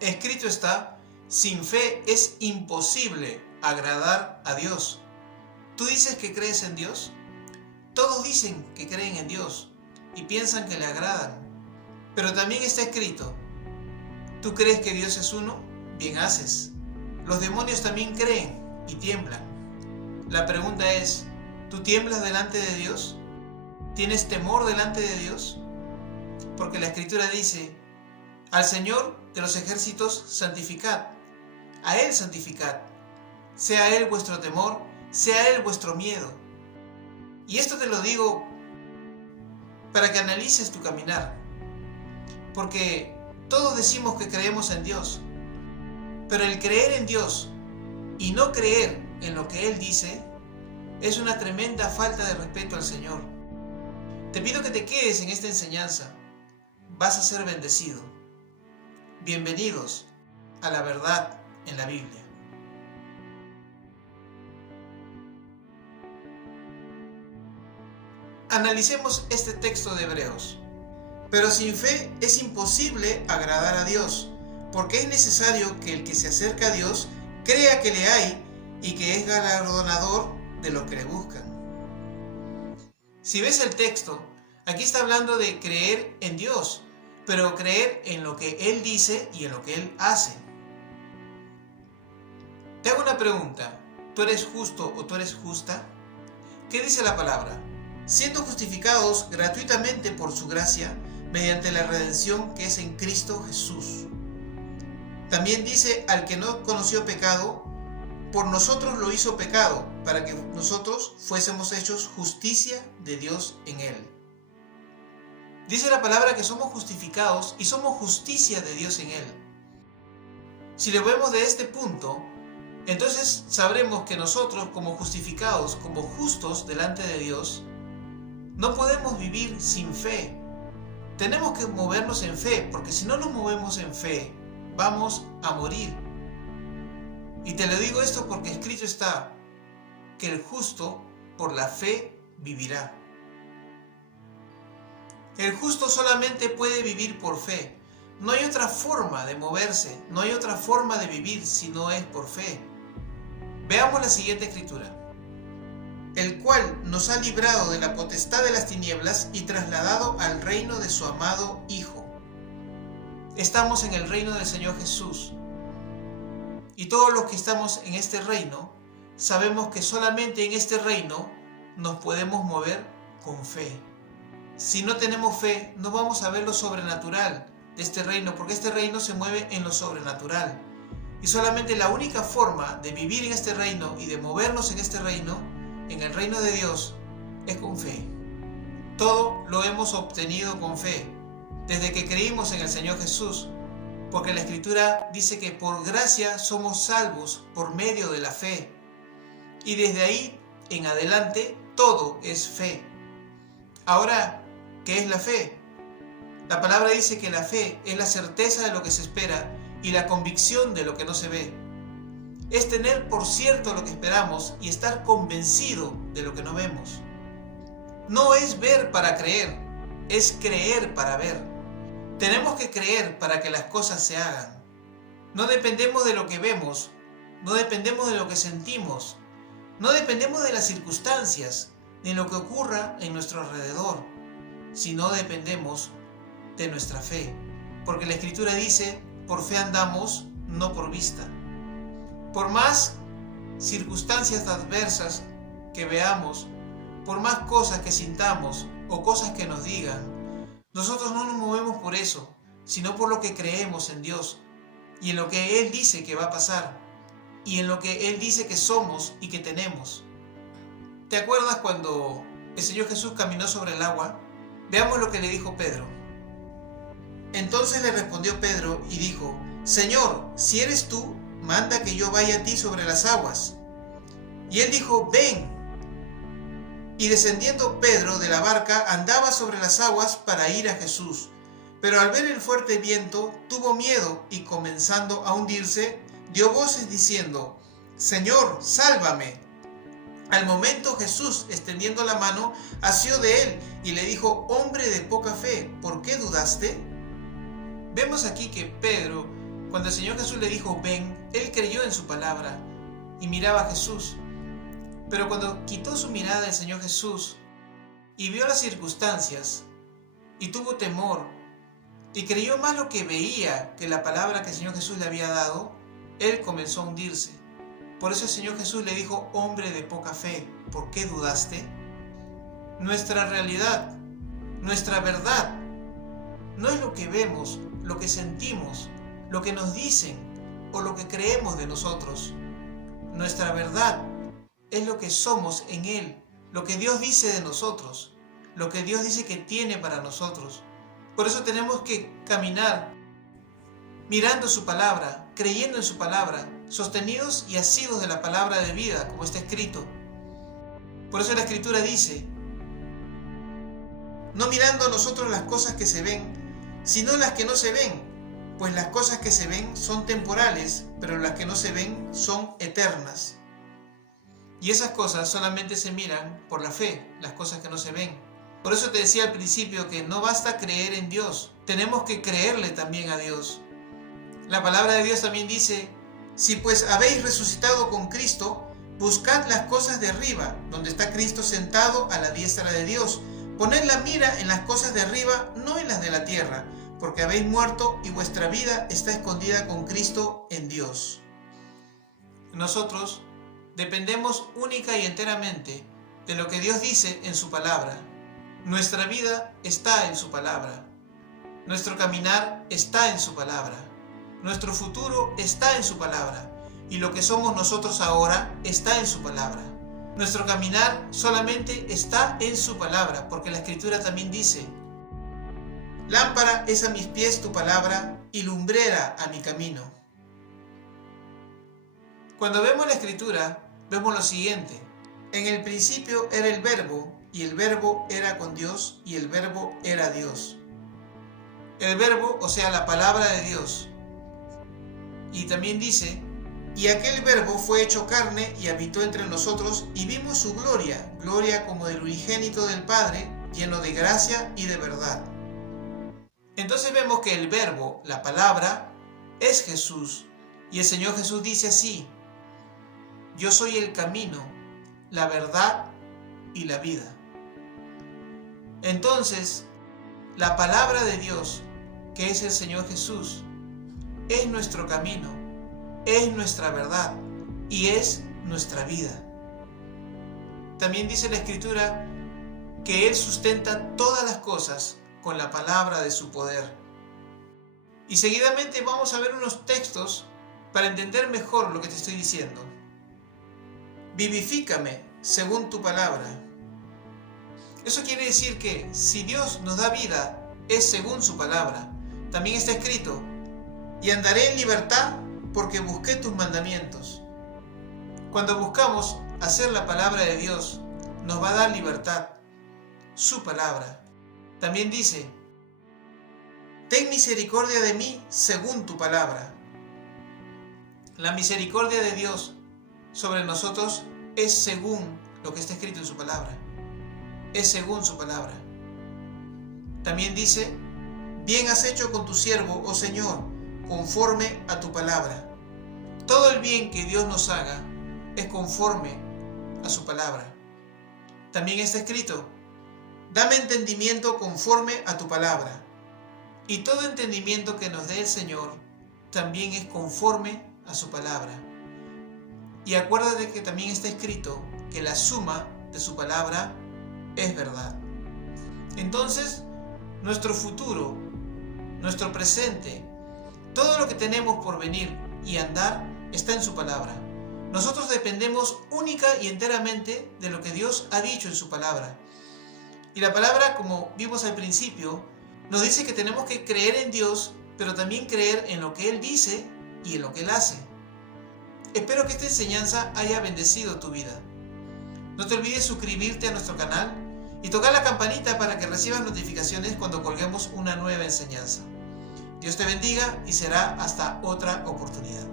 Escrito está, sin fe es imposible agradar a Dios. ¿Tú dices que crees en Dios? Todos dicen que creen en Dios y piensan que le agradan. Pero también está escrito, ¿tú crees que Dios es uno? Bien haces. Los demonios también creen y tiemblan. La pregunta es, ¿tú tiemblas delante de Dios? ¿Tienes temor delante de Dios? Porque la Escritura dice, al Señor de los ejércitos santificad, a Él santificad, sea Él vuestro temor, sea Él vuestro miedo. Y esto te lo digo para que analices tu caminar, porque todos decimos que creemos en Dios, pero el creer en Dios y no creer en lo que Él dice es una tremenda falta de respeto al Señor. Te pido que te quedes en esta enseñanza. Vas a ser bendecido. Bienvenidos a la verdad en la Biblia. Analicemos este texto de Hebreos. Pero sin fe es imposible agradar a Dios, porque es necesario que el que se acerca a Dios crea que le hay y que es galardonador de los que le buscan. Si ves el texto, aquí está hablando de creer en Dios, pero creer en lo que Él dice y en lo que Él hace. Te hago una pregunta, ¿tú eres justo o tú eres justa? ¿Qué dice la palabra? Siendo justificados gratuitamente por su gracia, mediante la redención que es en Cristo Jesús. También dice, al que no conoció pecado, por nosotros lo hizo pecado, para que nosotros fuésemos hechos justicia de Dios en Él. Dice la palabra que somos justificados y somos justicia de Dios en Él. Si lo vemos de este punto, entonces sabremos que nosotros como justificados, como justos delante de Dios, no podemos vivir sin fe. Tenemos que movernos en fe, porque si no nos movemos en fe, vamos a morir. Y te lo digo esto porque escrito está que el justo por la fe vivirá. El justo solamente puede vivir por fe. No hay otra forma de moverse, no hay otra forma de vivir si no es por fe. Veamos la siguiente escritura. El cual nos ha librado de la potestad de las tinieblas y trasladado al reino de su amado Hijo. Estamos en el reino del Señor Jesús. Y todos los que estamos en este reino, sabemos que solamente en este reino nos podemos mover con fe. Si no tenemos fe, no vamos a ver lo sobrenatural de este reino, porque este reino se mueve en lo sobrenatural. Y solamente la única forma de vivir en este reino y de movernos en este reino, en el reino de Dios, es con fe. Todo lo hemos obtenido con fe, desde que creímos en el Señor Jesús, porque la Escritura dice que por gracia somos salvos por medio de la fe. Y desde ahí en adelante todo es fe. Ahora, ¿qué es la fe? La palabra dice que la fe es la certeza de lo que se espera y la convicción de lo que no se ve. Es tener por cierto lo que esperamos y estar convencido de lo que no vemos. No es ver para creer, es creer para ver. Tenemos que creer para que las cosas se hagan. No dependemos de lo que vemos, no dependemos de lo que sentimos, no dependemos de las circunstancias, ni lo que ocurra en nuestro alrededor, sino dependemos de nuestra fe. Porque la Escritura dice, por fe andamos, no por vista. Por más circunstancias adversas que veamos, por más cosas que sintamos o cosas que nos digan, nosotros no nos movemos por eso, sino por lo que creemos en Dios y en lo que Él dice que va a pasar y en lo que Él dice que somos y que tenemos. ¿Te acuerdas cuando el Señor Jesús caminó sobre el agua? Veamos lo que le dijo Pedro. Entonces le respondió Pedro y dijo, Señor, si eres tú, manda que yo vaya a ti sobre las aguas. Y él dijo, ven. Y descendiendo Pedro de la barca, andaba sobre las aguas para ir a Jesús. Pero al ver el fuerte viento, tuvo miedo y comenzando a hundirse, dio voces diciendo, Señor, sálvame. Al momento Jesús, extendiendo la mano, asió de él y le dijo, hombre de poca fe, ¿por qué dudaste? Vemos aquí que Pedro Cuando el Señor Jesús le dijo, ven, él creyó en su palabra y miraba a Jesús. Pero cuando quitó su mirada el Señor Jesús y vio las circunstancias y tuvo temor y creyó más lo que veía que la palabra que el Señor Jesús le había dado, él comenzó a hundirse. Por eso el Señor Jesús le dijo, hombre de poca fe, ¿por qué dudaste? Nuestra realidad, nuestra verdad, no es lo que vemos, lo que sentimos, lo que nos dicen o lo que creemos de nosotros. Nuestra verdad es lo que somos en Él, lo que Dios dice de nosotros, lo que Dios dice que tiene para nosotros. Por eso tenemos que caminar mirando su palabra, creyendo en su palabra, sostenidos y asidos de la palabra de vida, como está escrito. Por eso la Escritura dice, no mirando a nosotros las cosas que se ven, sino las que no se ven, pues las cosas que se ven son temporales, pero las que no se ven son eternas. Y esas cosas solamente se miran por la fe, las cosas que no se ven. Por eso te decía al principio que no basta creer en Dios, tenemos que creerle también a Dios. La palabra de Dios también dice, si pues habéis resucitado con Cristo, buscad las cosas de arriba, donde está Cristo sentado a la diestra de Dios. Poned la mira en las cosas de arriba, no en las de la tierra, porque habéis muerto y vuestra vida está escondida con Cristo en Dios. Nosotros dependemos única y enteramente de lo que Dios dice en su palabra. Nuestra vida está en su palabra. Nuestro caminar está en su palabra. Nuestro futuro está en su palabra. Y lo que somos nosotros ahora está en su palabra. Nuestro caminar solamente está en su palabra, porque la Escritura también dice, lámpara es a mis pies tu palabra y lumbrera a mi camino. Cuando vemos la Escritura, vemos lo siguiente. En el principio era el Verbo, y el Verbo era con Dios, y el Verbo era Dios. El Verbo, o sea, la palabra de Dios. Y también dice, y aquel Verbo fue hecho carne y habitó entre nosotros, y vimos su gloria, gloria como del unigénito del Padre, lleno de gracia y de verdad. Entonces vemos que el Verbo, la palabra, es Jesús. Y el Señor Jesús dice así, yo soy el camino, la verdad y la vida. Entonces, la palabra de Dios, que es el Señor Jesús, es nuestro camino, es nuestra verdad y es nuestra vida. También dice la Escritura que Él sustenta todas las cosas con la palabra de su poder. Y seguidamente vamos a ver unos textos para entender mejor lo que te estoy diciendo. Vivifícame según tu palabra. Eso quiere decir que si Dios nos da vida, es según su palabra. También está escrito, y andaré en libertad porque busqué tus mandamientos. Cuando buscamos hacer la palabra de Dios, nos va a dar libertad, su palabra. También dice, ten misericordia de mí según tu palabra. La misericordia de Dios sobre nosotros es según lo que está escrito en su palabra. Es según su palabra. También dice, bien has hecho con tu siervo, oh Señor, conforme a tu palabra. Todo el bien que Dios nos haga es conforme a su palabra. También está escrito, dame entendimiento conforme a tu palabra. Y todo entendimiento que nos dé el Señor también es conforme a su palabra. Y acuérdate que también está escrito que la suma de su palabra es verdad. Entonces, nuestro futuro, nuestro presente, todo lo que tenemos por venir y andar está en su palabra. Nosotros dependemos única y enteramente de lo que Dios ha dicho en su palabra. Y la palabra, como vimos al principio, nos dice que tenemos que creer en Dios, pero también creer en lo que Él dice y en lo que Él hace. Espero que esta enseñanza haya bendecido tu vida. No te olvides suscribirte a nuestro canal y tocar la campanita para que recibas notificaciones cuando colguemos una nueva enseñanza. Dios te bendiga y será hasta otra oportunidad.